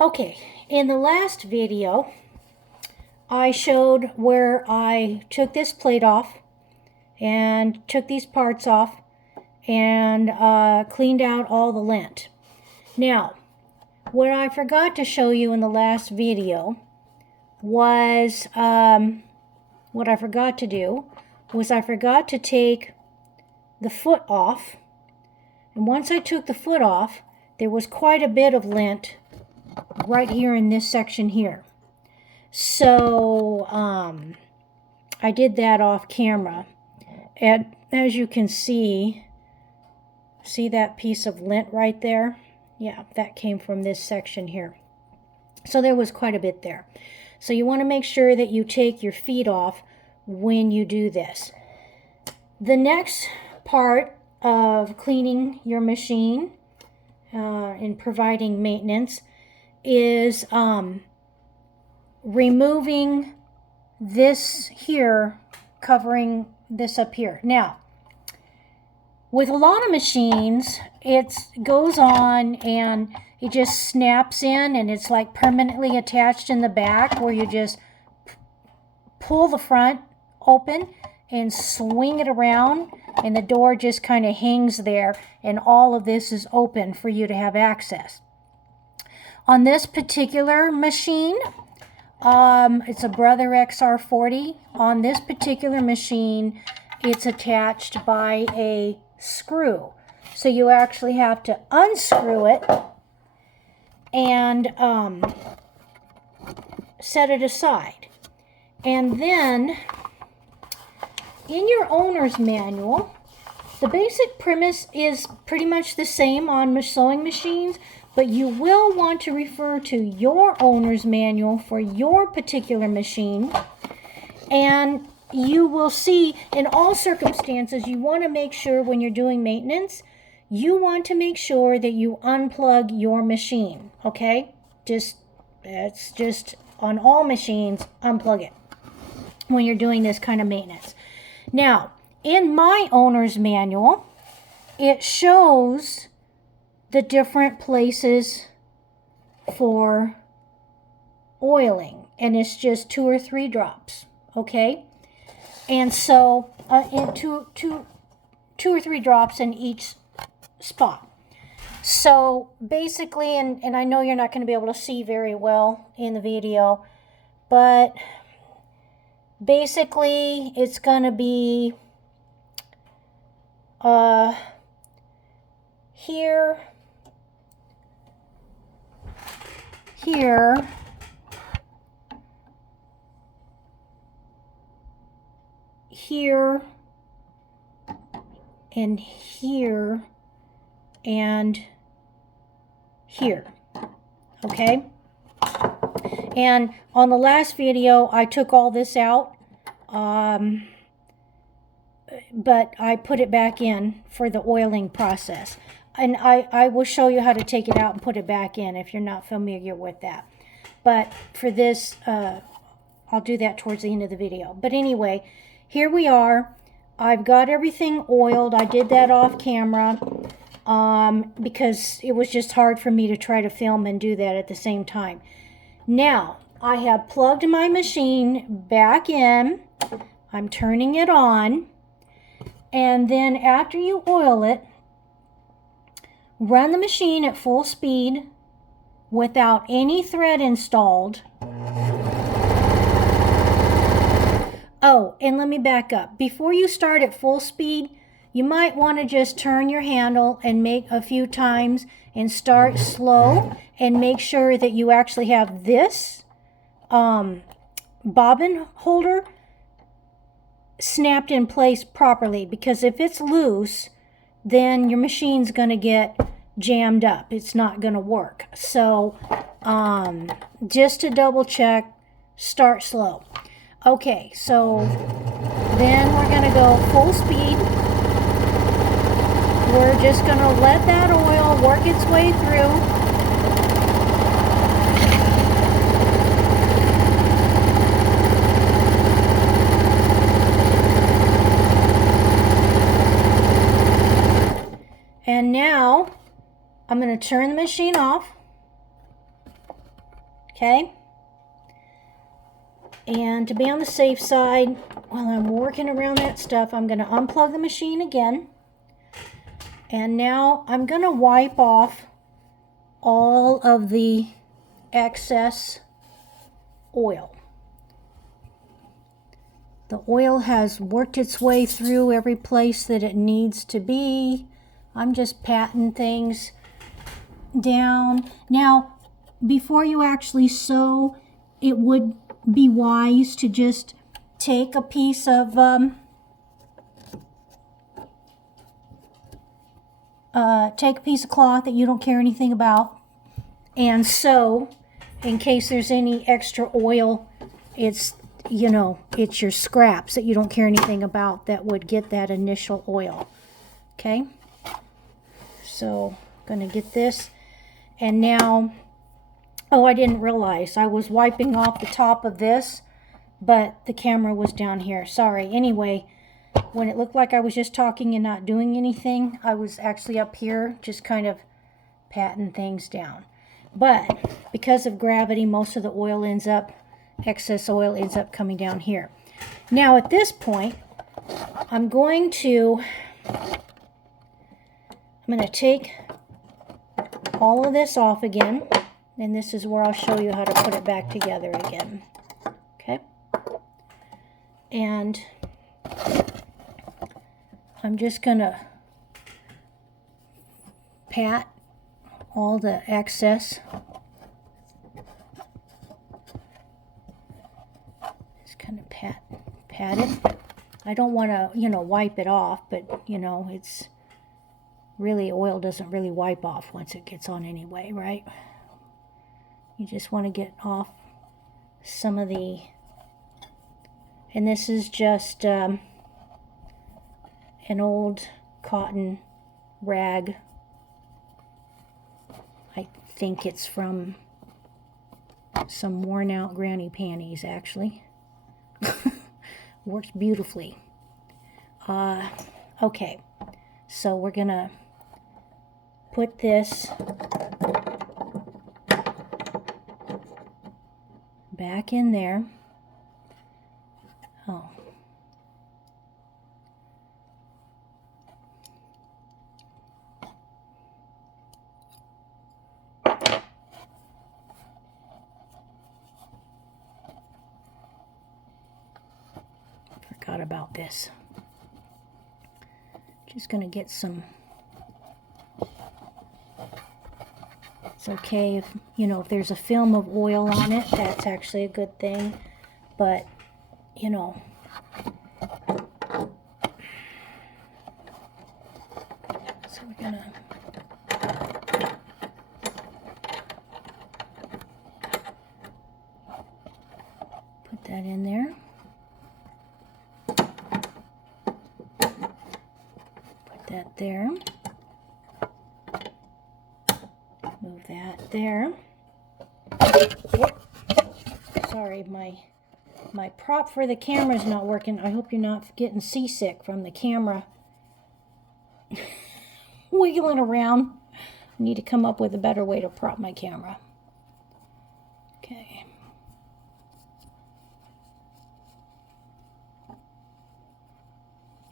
Okay, in the last video, I showed where I took this plate off and took these parts off and cleaned out all the lint. Now, what I forgot to show you in the last video was, what I forgot to do was I forgot to take the foot off. And once I took the foot off, there was quite a bit of lint right here in this section here. So I did that off camera. And as you can see that piece of lint right there? Yeah, that came from this section here. So there was quite a bit there. So you want to make sure that you take your feet off when you do this. The next part of cleaning your machine and providing maintenance is removing this here, covering this up here. Now, with a lot of machines, it goes on and it just snaps in and it's like permanently attached in the back, where you just pull the front open and swing it around and the door just kind of hangs there and all of this is open for you to have access. On this particular machine, it's a Brother XR40. On this particular machine, it's attached by a screw. So you actually have to unscrew it and set it aside. And then, in your owner's manual, the basic premise is pretty much the same on sewing machines, but you will want to refer to your owner's manual for your particular machine. And you will see, in all circumstances, you want to make sure when you're doing maintenance, you want to make sure that you unplug your machine, okay? It's just on all machines, unplug it when you're doing this kind of maintenance. Now, in my owner's manual, it shows the different places for oiling, and it's just 2 or 3 drops, okay? And so two or three drops in each spot. So basically, and I know you're not going to be able to see very well in the video, but basically it's going to be here, here, here, and here, and here, okay? And on the last video, I took all this out, but I put it back in for the oiling process. And I will show you how to take it out and put it back in if you're not familiar with that. But for this, I'll do that towards the end of the video. But anyway, here we are. I've got everything oiled. I did that off camera because it was just hard for me to try to film and do that at the same time. Now, I have plugged my machine back in. I'm turning it on. And then after you oil it, run the machine at full speed without any thread installed. Oh, and let me back up. Before you start at full speed, you might want to just turn your handle and make a few times and start slow and make sure that you actually have this bobbin holder snapped in place properly, because if it's loose, then your machine's going to get jammed up. It's not going to work. So just to double check, start slow. Okay, so then we're going to go full speed. We're just going to let that oil work its way through. And now I'm going to turn the machine off. Okay? And to be on the safe side, while I'm working around that stuff, I'm going to unplug the machine again. And now I'm going to wipe off all of the excess oil. The oil has worked its way through every place that it needs to be. I'm just patting things down. Now, before you actually sew, it would be wise to just take a piece of cloth that you don't care anything about and sew in case there's any extra oil. It's, you know, it's your scraps that you don't care anything about that would get that initial oil. Okay, so I'm gonna get this. And now, oh, I didn't realize I was wiping off the top of this, but the camera was down here. Sorry. Anyway, when it looked like I was just talking and not doing anything, I was actually up here just kind of patting things down. But because of gravity, most of the oil ends up, excess oil ends up coming down here. Now at this point, I'm going to take all of this off again, and this is where I'll show you how to put it back together again. Okay? And I'm just gonna pat all the excess. Just kind of pat it. I don't want to, you know, wipe it off, but you know, it's really, oil doesn't really wipe off once it gets on anyway, right? You just want to get off some of the, and this is just an old cotton rag. I think it's from some worn out granny panties, actually. Works beautifully. Okay, so we're gonna put this back in there. Oh. Forgot about this. Just gonna get some. It's okay if, you know, if there's a film of oil on it, that's actually a good thing. But, you know, so we're gonna put that in there. Put that there. Move that there. Whoop. Sorry, my prop for the camera is not working. I hope you're not getting seasick from the camera wiggling around. I need to come up with a better way to prop my camera. Okay.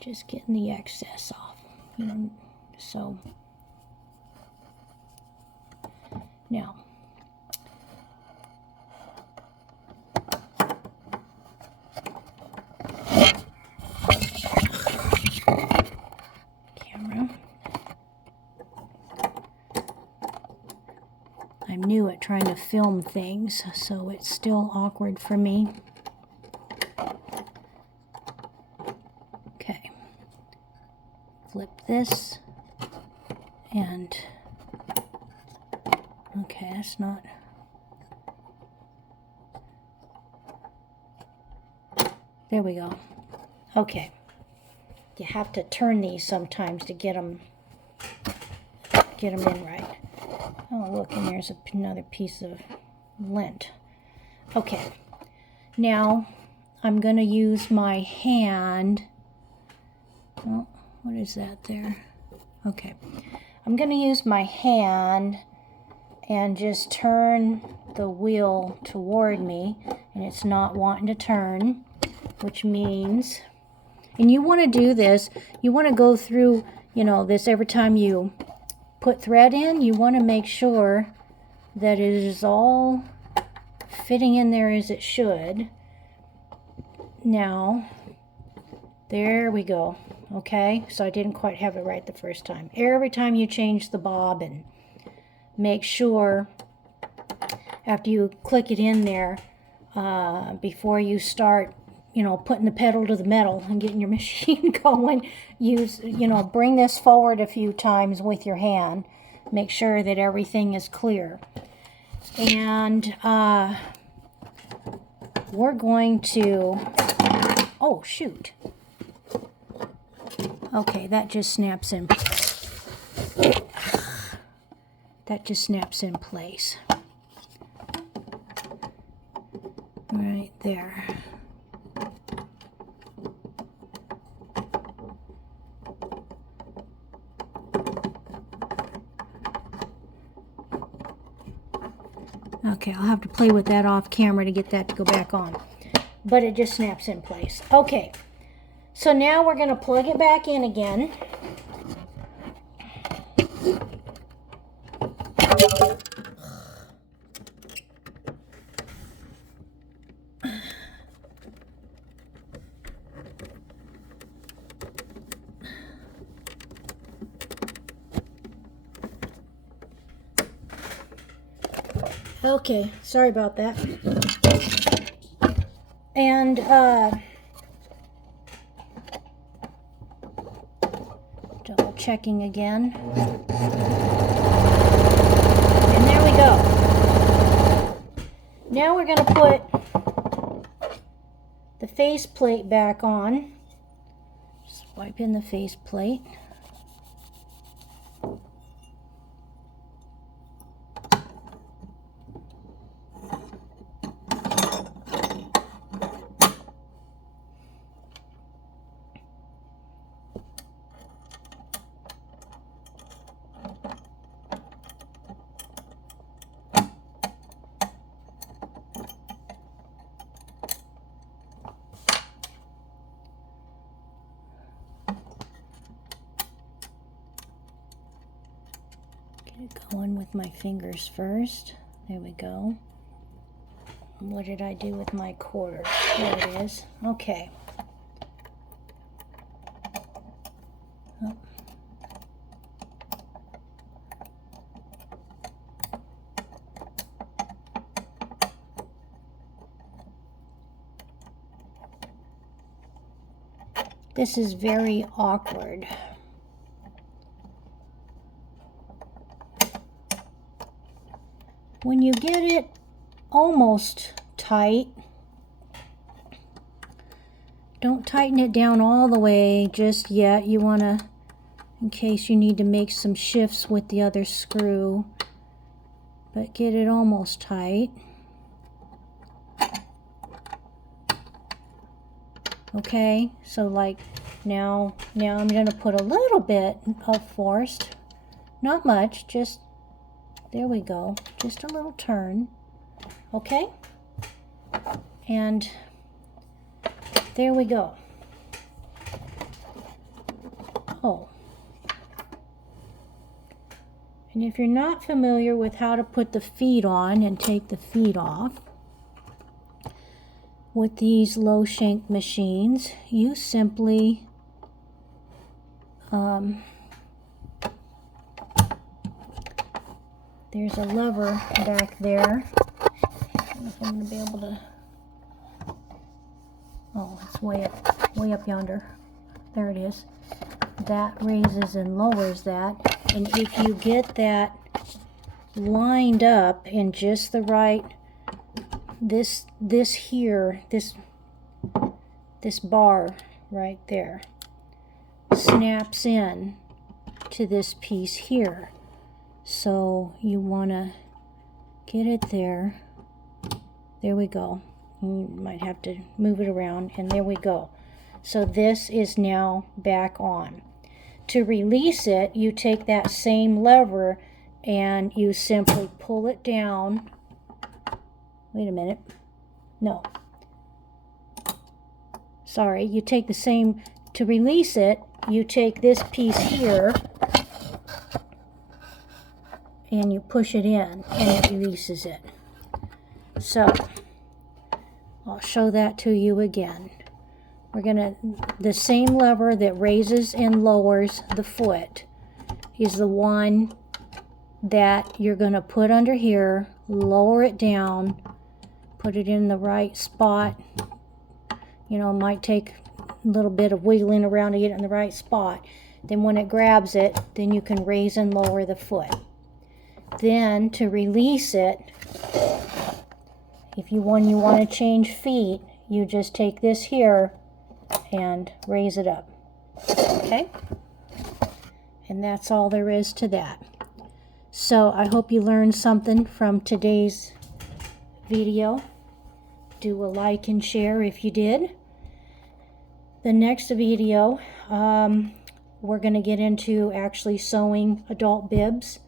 Just getting the excess off, you know, so. Now, camera. I'm new at trying to film things, so it's still awkward for me. Okay. Flip this and okay, that's not. There we go. Okay. You have to turn these sometimes to get them in right. Oh, look, and there's another piece of lint. Okay. Now, I'm going to use my hand. Oh, what is that there? Okay. I'm going to use my hand and just turn the wheel toward me, and it's not wanting to turn, which means, and you want to do this, you want to go through, you know, this every time you put thread in, you want to make sure that it is all fitting in there as it should. Now, there we go. Okay, so I didn't quite have it right the first time. Every time you change the bobbin, make sure after you click it in there, before you start, you know, putting the pedal to the metal and getting your machine going, bring this forward a few times with your hand. Make sure that everything is clear. And we're going to, oh shoot. Okay, that just snaps in place. That just snaps in place. Right there. Okay, I'll have to play with that off camera to get that to go back on. But it just snaps in place. Okay, so now we're going to plug it back in again. Okay, sorry about that. And double checking again. And there we go. Now we're going to put the face plate back on. Just wipe in the face plate. Going with my fingers first. There we go. What did I do with my quarter? There it is. Okay. Oh. This is very awkward. When you get it almost tight, don't tighten it down all the way just yet. You want to, in case you need to make some shifts with the other screw, but get it almost tight. Okay, so like now I'm going to put a little bit of force, not much, just there we go, just a little turn, okay? And there we go. Oh. And if you're not familiar with how to put the feet on and take the feet off with these low shank machines, you simply there's a lever back there. I don't know if I'm going to be able to. Oh, it's way up yonder. There it is. That raises and lowers that. And if you get that lined up in just the right, this bar right there snaps in to this piece here. So you want to get it there. There we go. You might have to move it around, and there we go. So this is now back on. To release it, you take that same lever and you simply pull it down wait a minute. No. Sorry, you take the same, to release it, you take this piece here and you push it in and it releases it. So, I'll show that to you again. We're gonna, the same lever that raises and lowers the foot is the one that you're gonna put under here, lower it down, put it in the right spot. You know, it might take a little bit of wiggling around to get it in the right spot. Then when it grabs it, then you can raise and lower the foot. Then to release it, if you want to change feet, you just take this here and raise it up. Okay? And that's all there is to that. So I hope you learned something from today's video. Do a like and share if you did. The next video, we're going to get into actually sewing adult bibs,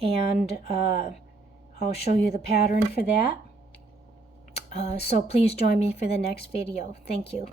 and I'll show you the pattern for that. So please join me for the next video. Thank you.